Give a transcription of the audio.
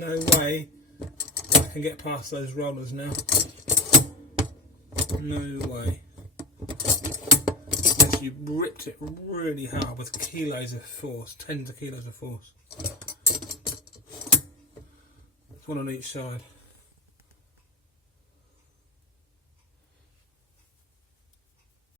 no way I can get past those rollers now. No way. Unless you ripped it really hard with kilos of force, tens of kilos of force. One on each side.